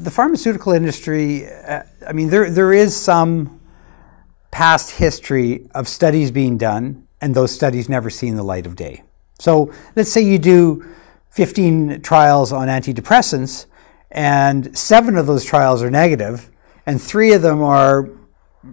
the pharmaceutical industry, I mean, there is some past history of studies being done, and those studies never seen the light of day. So let's say you do 15 trials on antidepressants, and 7 of those trials are negative, and 3 of them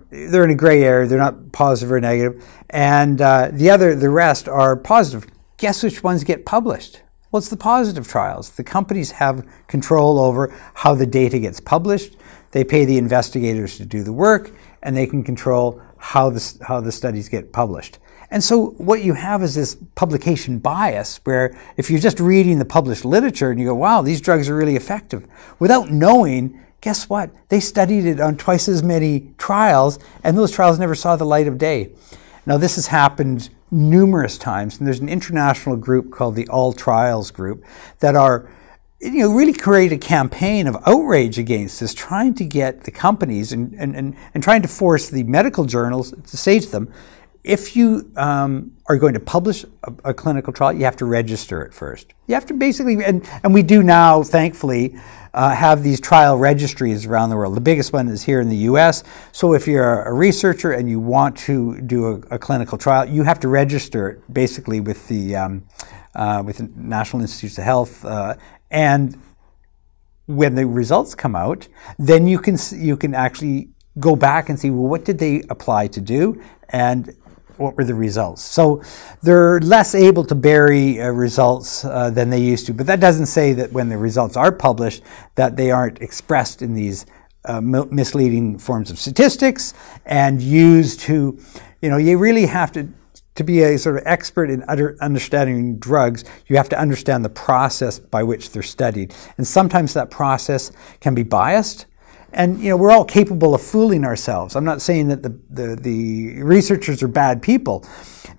they're in a gray area, they're not positive or negative, and the rest are positive. Guess which ones get published? Well, it's the positive trials. The companies have control over how the data gets published. They pay the investigators to do the work, and they can control how the studies get published. And so what you have is this publication bias where if you're just reading the published literature and you go, wow, these drugs are really effective, without knowing, guess what? They studied it on twice as many trials, and those trials never saw the light of day. Now, this has happened numerous times, and there's an international group called the All Trials Group that are, really create a campaign of outrage against this, trying to get the companies and trying to force the medical journals to say to them, if you are going to publish a clinical trial, you have to register it first. You have to basically, and we do now, thankfully, have these trial registries around the world. The biggest one is here in the US. So if you're a researcher and you want to do a clinical trial, you have to register it basically with the National Institutes of Health. And when the results come out, then you can actually go back and see, well, what did they apply to do? And what were the results? So they're less able to bury results than they used to, but that doesn't say that when the results are published that they aren't expressed in these misleading forms of statistics and used to, you really have to be a sort of expert in understanding drugs, you have to understand the process by which they're studied. And sometimes that process can be biased. And we're all capable of fooling ourselves. I'm not saying that the researchers are bad people.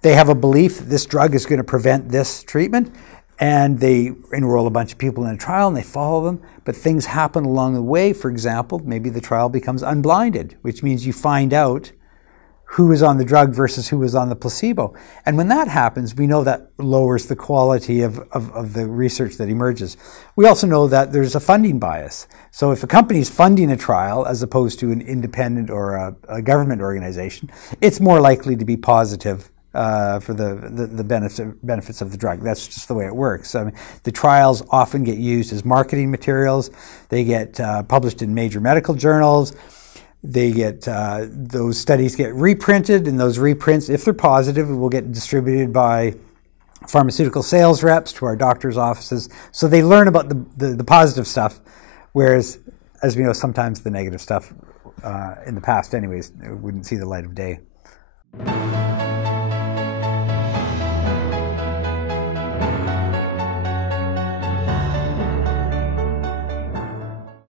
They have a belief that this drug is going to prevent this treatment, and they enroll a bunch of people in a trial and they follow them, but things happen along the way. For example, maybe the trial becomes unblinded, which means you find out who is on the drug versus who is on the placebo. And when that happens, we know that lowers the quality of the research that emerges. We also know that there's a funding bias. So if a company is funding a trial as opposed to an independent or a government organization, it's more likely to be positive for the benefits of the drug. That's just the way it works. I mean, the trials often get used as marketing materials. They get published in major medical journals. They get, those studies get reprinted, and those reprints, if they're positive, will get distributed by pharmaceutical sales reps to our doctors' offices. So they learn about the positive stuff, whereas, as we know, sometimes the negative stuff, in the past anyways, wouldn't see the light of day.